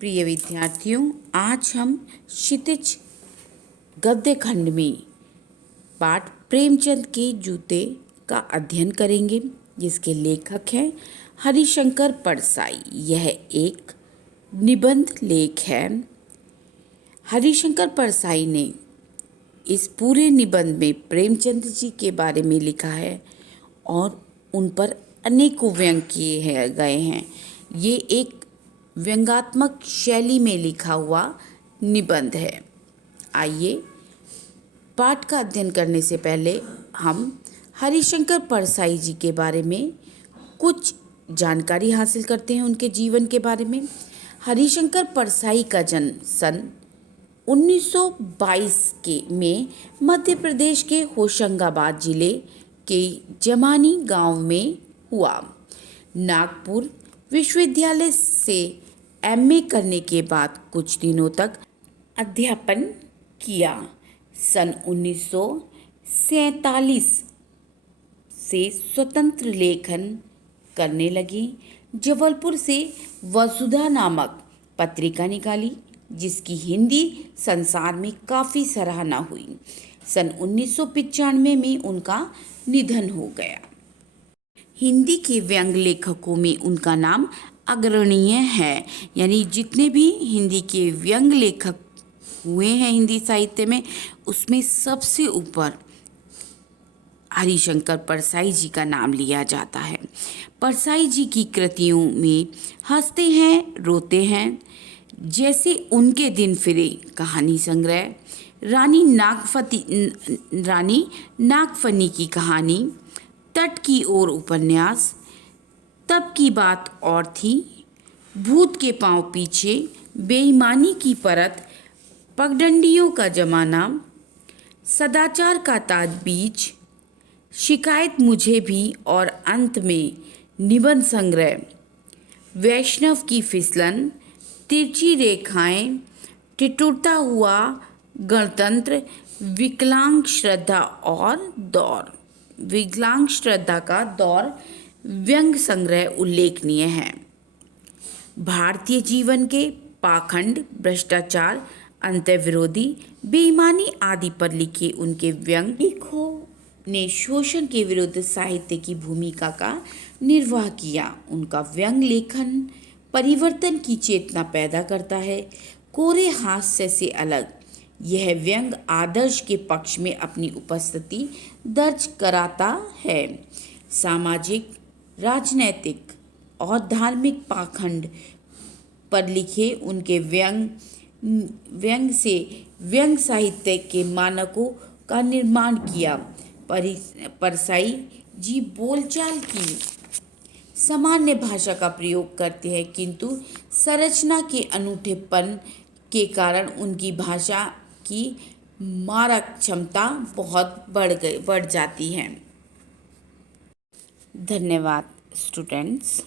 प्रिय विद्यार्थियों, आज हम क्षितिज गद्य खंड में पाठ प्रेमचंद के जूते का अध्ययन करेंगे, जिसके लेखक हैं हरिशंकर परसाई। यह एक निबंध लेख है। हरिशंकर परसाई ने इस पूरे निबंध में प्रेमचंद जी के बारे में लिखा है और उन पर अनेकों व्यंग किए गए हैं। ये एक व्यंग्यात्मक शैली में लिखा हुआ निबंध है। आइए, पाठ का अध्ययन करने से पहले हम हरिशंकर परसाई जी के बारे में कुछ जानकारी हासिल करते हैं, उनके जीवन के बारे में। हरिशंकर परसाई का जन्म सन 1922 में मध्य प्रदेश के होशंगाबाद जिले के जमानी गांव में हुआ। नागपुर विश्वविद्यालय से एमए करने के बाद कुछ दिनों तक अध्यापन किया। सन 1947 से स्वतंत्र लेखन करने लगे। जबलपुर से वसुधा नामक पत्रिका निकाली, जिसकी हिंदी संसार में काफ़ी सराहना हुई। सन 1995 में उनका निधन हो गया। हिंदी के व्यंग लेखकों में उनका नाम अग्रणीय है, यानी जितने भी हिंदी के व्यंग लेखक हुए हैं हिंदी साहित्य में, उसमें सबसे ऊपर हरिशंकर परसाई जी का नाम लिया जाता है। परसाई जी की कृतियों में हंसते हैं, रोते हैं, जैसे उनके दिन फिरे कहानी संग्रह, रानी नागफनी की कहानी, तट की ओर उपन्यास, तब की बात और थी, भूत के पांव पीछे, बेईमानी की परत, पगडंडियों का जमाना, सदाचार का ताज बीज, शिकायत मुझे भी, और अंत में निबंध संग्रह, वैष्णव की फिसलन, तिरछी रेखाएं, टिटुरता हुआ गणतंत्र, विकलांग श्रद्धा का दौर व्यंग संग्रह उल्लेखनीय है। भारतीय जीवन के पाखंड, भ्रष्टाचार, अंतर्विरोधी, बेईमानी आदि पर लिखे उनके व्यंग लेखों ने शोषण के विरुद्ध साहित्य की भूमिका का निर्वाह किया। उनका व्यंग लेखन परिवर्तन की चेतना पैदा करता है। कोरे हास्य से अलग यह व्यंग आदर्श के पक्ष में अपनी उपस्थिति दर्ज कराता है। सामाजिक, राजनैतिक और धार्मिक पाखंड पर लिखे उनके व्यंग से व्यंग साहित्य के मानकों का निर्माण किया। परसाई जी बोलचाल की सामान्य भाषा का प्रयोग करते हैं, किंतु संरचना के अनूठेपन के कारण उनकी भाषा की मारक क्षमता बहुत बढ़ जाती है। धन्यवाद स्टूडेंट्स।